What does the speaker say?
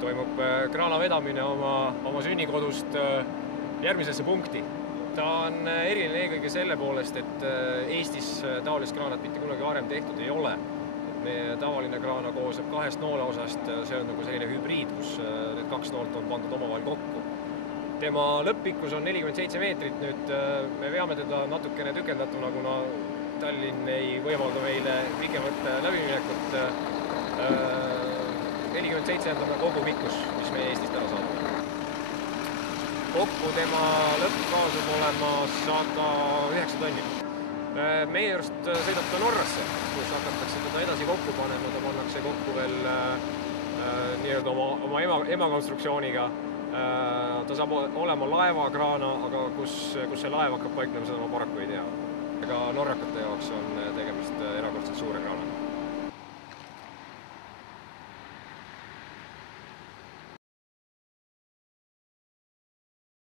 toimub kraana vedamine oma sünnikodust järgmisesse punkti. Ta on eriline eelkõige selle poolest, et Eestis taolist kraanat mitte kunagi varem tehtud ei ole. Meie tavaline kraana koosneb 2 nooleosast, see on nagu selline hübriid, kus need 2 noolt on pandud omavahel kokku. Tema lõppikkus on 47 meetrit, nüüd me veame teda natukene tükeldatuna, kuna Tallinn ei võimalda meile pikemat läbiminekut. 47 on kogu pikkus, mis me Eestist ära saadame. Kokku tema lõpp kaasub olema 109 tonni. Meie juurest sõidab ta Norrasse, kus hakatakse teda edasi kokku panema, ta pannakse kokku veel nii-öelda oma emakonstruktsiooniga. Ta saab olema laevakraana, aga kus see laev hakkab paiknema, seda ma paraku ei tea. Aga norrakate jaoks on tegemist erakordselt suure kraana.